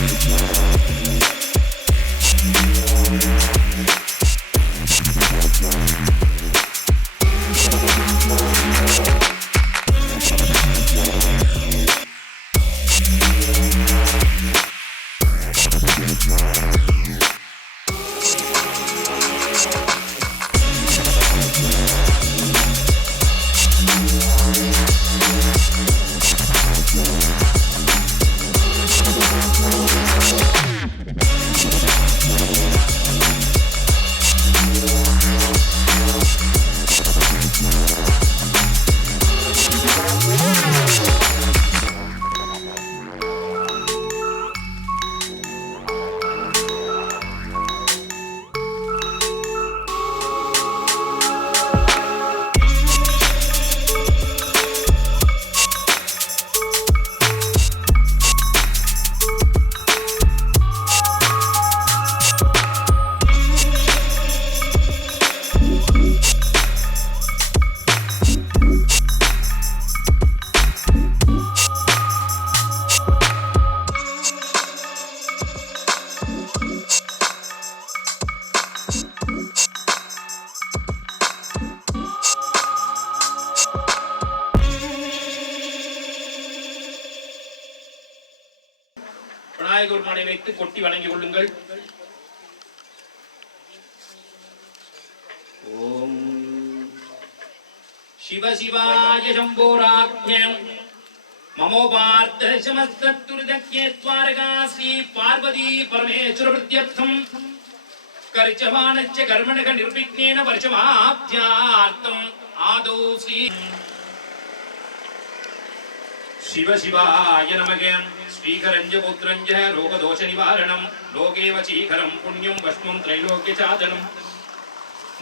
Yeah. ममोपार्दशमस्तुर्दज्ञे Dwarka Shri Parvati परमेश्वरवृद्ध्यर्थम् कर्चमानश्च कर्मणः निर्विघ्नेन वर्षमाब्ध्यार्थम् आदौ श्री शिव शिवाय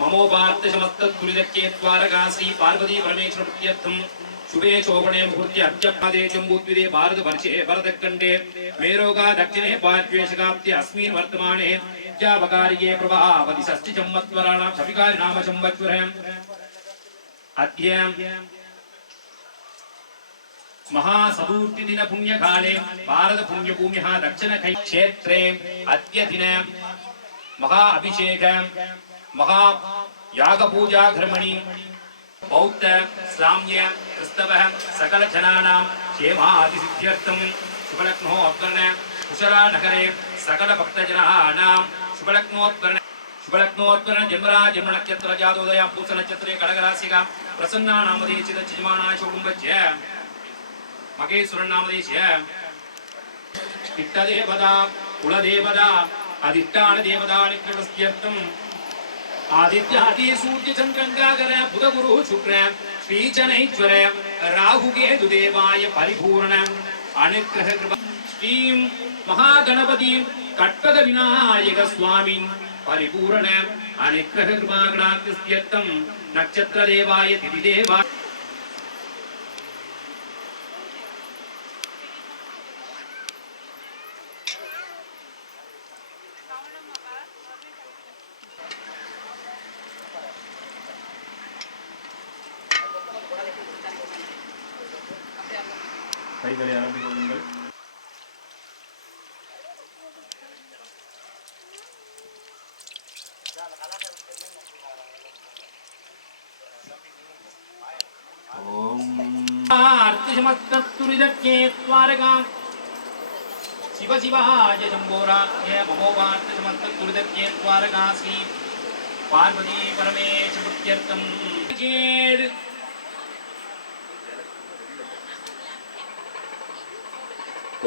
ममोपार्तशमस्तत्कुलिदक्के द्वारका श्री पार्वती परमेश्वर प्रत्यर्थम शुभे शोभने मुहूर्ते अद्यपादे जम्बूद्विदे भारतवर्षे भरतखण्डे मेरोगा दक्षिणे पार्श्वेशकाब्दे अस्मिन् वर्तमाने जावकार्ये प्रभावति षष्टि संवत्सराणां शपिकारि नाम संवत्सरे अद्य महासदूर्तिदिन पुण्यकाले भारत पुण्यभूम्यः दक्षिण क्षेत्रे अद्य दिन महा अभिषेक घर्मणि बौद्ध, साम्य, क्रिस्तव, सकल जनानां क्षेमादि सिद्ध्यर्थं शुभलग्नोत्तरण कुशला नगरे सकल भक्तजनानां शुभलग्नोत्तरण शुभलग्नोत्तरण जन्मरा जन्म नक्षत्र जातोदय पूष नक्षत्रे कडगराशिका प्रसन्ना नामदेशित चिजमानाय देवता आदित्यादि सूर्य चंद्रंगागर बुध गुरु शुक्र श्री शनैश्वर राहु केतु देवाय परिपूर्ण। अनुग्रह कृपा। श्री महागणपति कट्पद विनायक स्वामी परिपूर्ण। अनुग्रह कृपा नक्षत्र देवाय तिथि देवा ोम् शिव शिवाय शम्भोराज्ञ ममोपार्थसमस्तुर्दज्ञे द्वारकासी पार्वती परमेश मुक्त्यर्थम् चेत्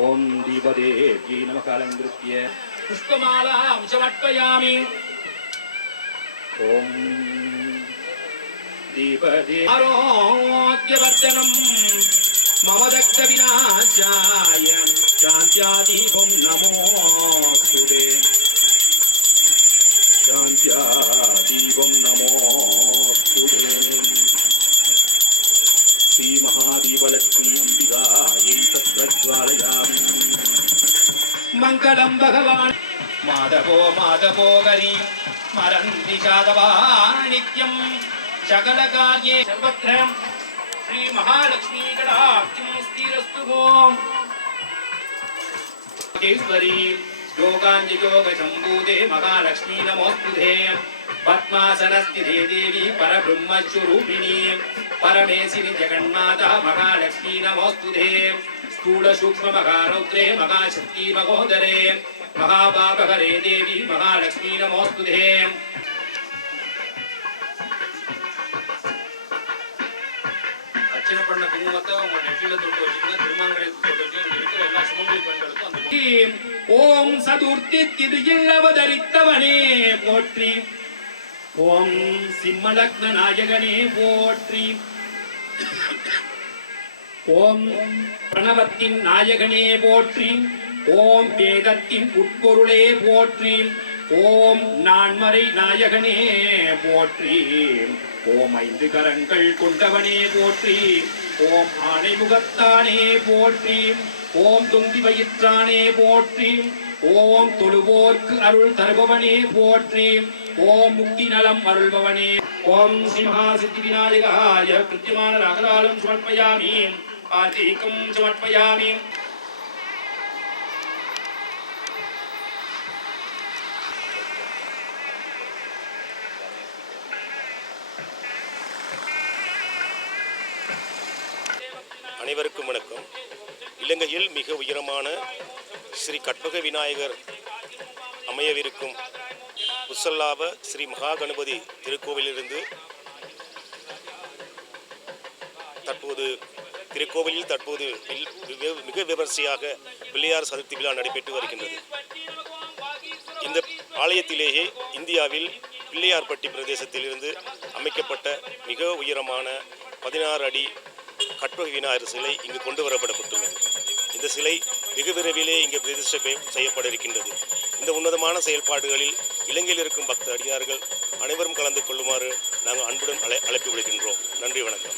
ॐ दीपदेव्यै नमः अलङ्कृत्य। पुष्पमालां समर्पयामि ॐ ആരോഗ്യവർദ്ധനം മമദഗ്ധവിനാശായ ശാന്ത്യാദീപം നമോസ്തുതേ ശാന്ത്യാദീപം നമോസ്തുതേ ശ്രീമഹാദീപലക്ഷ്മി അംബികായൈ തത്രജ്വാലയാമി മംഗളം ഭഗവാൻ. മാധവോ മാധവോ കരീ മരന്തി ശാതവാണിക്യം माधवो गरी स्मरन्ति जातवा नित्यं सकलकार्ये सर्वत्र श्रीमहालक्ष्मी कटाक्षं स्थिरस्तु भोम् योगेश्वरी योगाञ्जयोगशम्भूते महालक्ष्मी नमोऽस्तुते पद्मासनस्थिते देवी परब्रह्मस्वरूपिणी परमेशिनि जगन्माता महालक्ष्मी नमोऽस्तुते स्थूलसूक्ष्ममहारौद्रे महाशक्ति महोदरे महापापहरे देवी महालक्ष्मी नमोऽस्तुते அர்ச்சனை உங்க நெற்றியில தொட்டு வச்சுக்கோங்க திருமாங்கலத்தை தொட்டு வச்சுக்கோங்க இங்க இருக்கிற எல்லா சுமங்கலி பெண்களுக்கும் அந்த ஓம் சதுர்த்தி திதியில் அவதரித்தவனே போற்றி. ஓம் சிம்மலக்ன நாயகனே போற்றி. ஓம் பிரணவத்தின் நாயகனே போற்றி. ஓம் வேதத்தின் உட்பொருளே போற்றி. ஓம் நான்மறை நாயகனே போற்றி. ஓம் ஐந்து கரங்கள் கொண்டவனே போற்றி. ஓம் ஆணை முகத்தானே போற்றி ஓம் தொந்தி வயிற்றானே போற்றி ஓம் தொழுவோர்க்கு அருள் தருபவனே போற்றி ஓம் முக்தி நலம் அருள்பவனே. ஓம் சிம்ஹா சித்தி விநாயகாய கிருத்தியமான ராகலாலம் சமர்ப்பயாமி ஆதிக்கம் சமர்ப்பயாமி மிக உயரமான ஸ்ரீ கட்பக விநாயகர் அமையவிருக்கும் உசல்லாப ஸ்ரீ மகா கணபதி திருக்கோவிலிருந்து தற்போது திருக்கோவிலில் தற்போது மிக- விமர்சையாக பிள்ளையார் சதுர்த்தி விழா நடைபெற்று வருகின்றது. இந்த ஆலயத்திலேயே இந்தியாவில் பிள்ளையார்பட்டி பிரதேசத்திலிருந்து அமைக்கப்பட்ட மிக உயரமான பதினாறு அடி கட்பக விநாயகர் சிலை இங்கு கொண்டு வரப்படப்பட்டுள்ளது. இந்த சிலை வெகு விரைவிலே இங்கே பிரதிஷ்டை செய்யப்பட இருக்கின்றது இந்த உன்னதமான செயல்பாடுகளில் இலங்கையில் இருக்கும் பக்த அடியார்கள் அனைவரும் கலந்து கொள்ளுமாறு நாங்கள் அன்புடன் அழை அழைப்பு விடுகின்றோம் நன்றி வணக்கம்.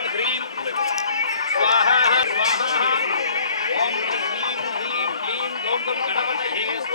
ಗಣಪತ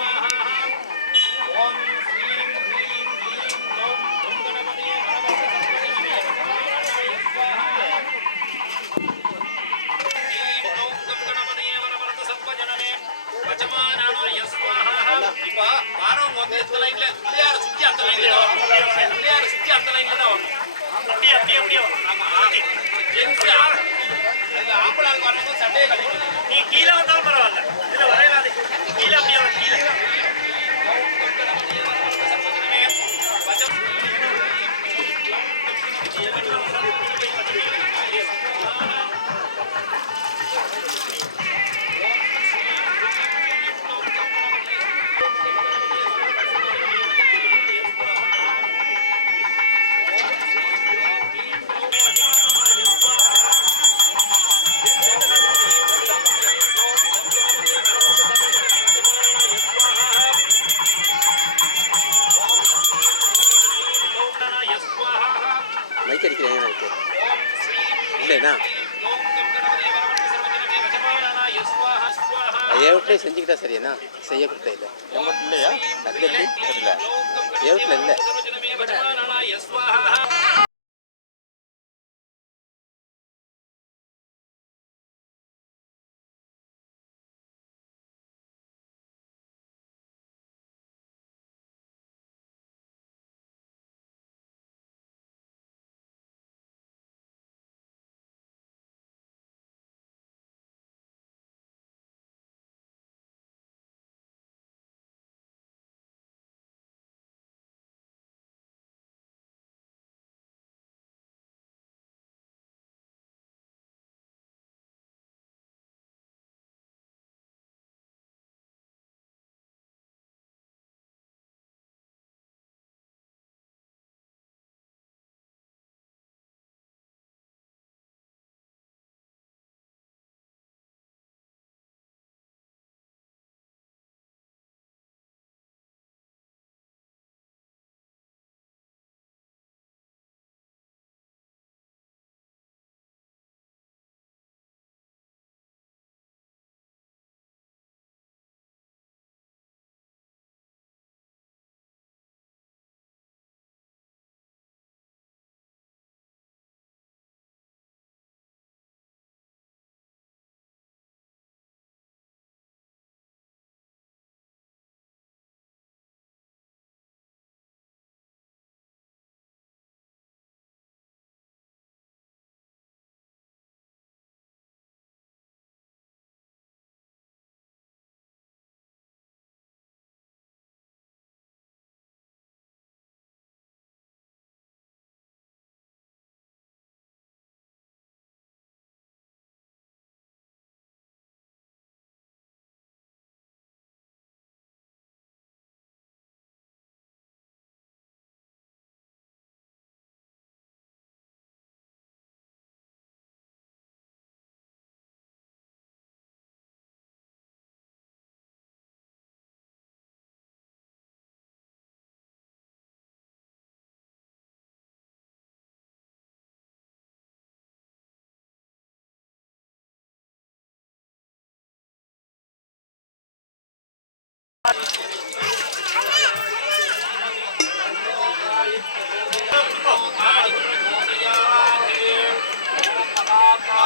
மைக்கு இல்லைண்ணா ஏ வீட்டிலே செஞ்சுக்கிட்டா சரியண்ணா செய்ய கொடுத்த இல்லை. இல்லையா? அது இல்லை. இல்லை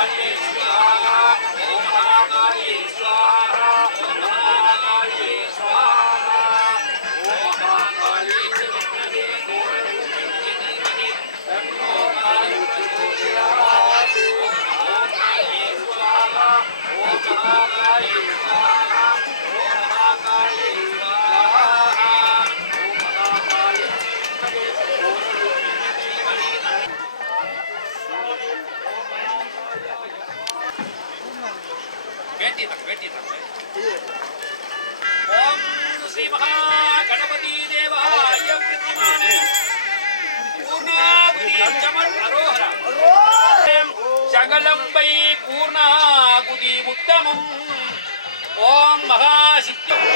God is God. ஓம் ஸ்ரீ மகா கணபதி தேவாய வித்யமான பூர்ணாபுரி சமன் அரோஹரா சகலம்பை பூர்ணாகுதி உத்தமம் ஓம் மகாசித்தியம்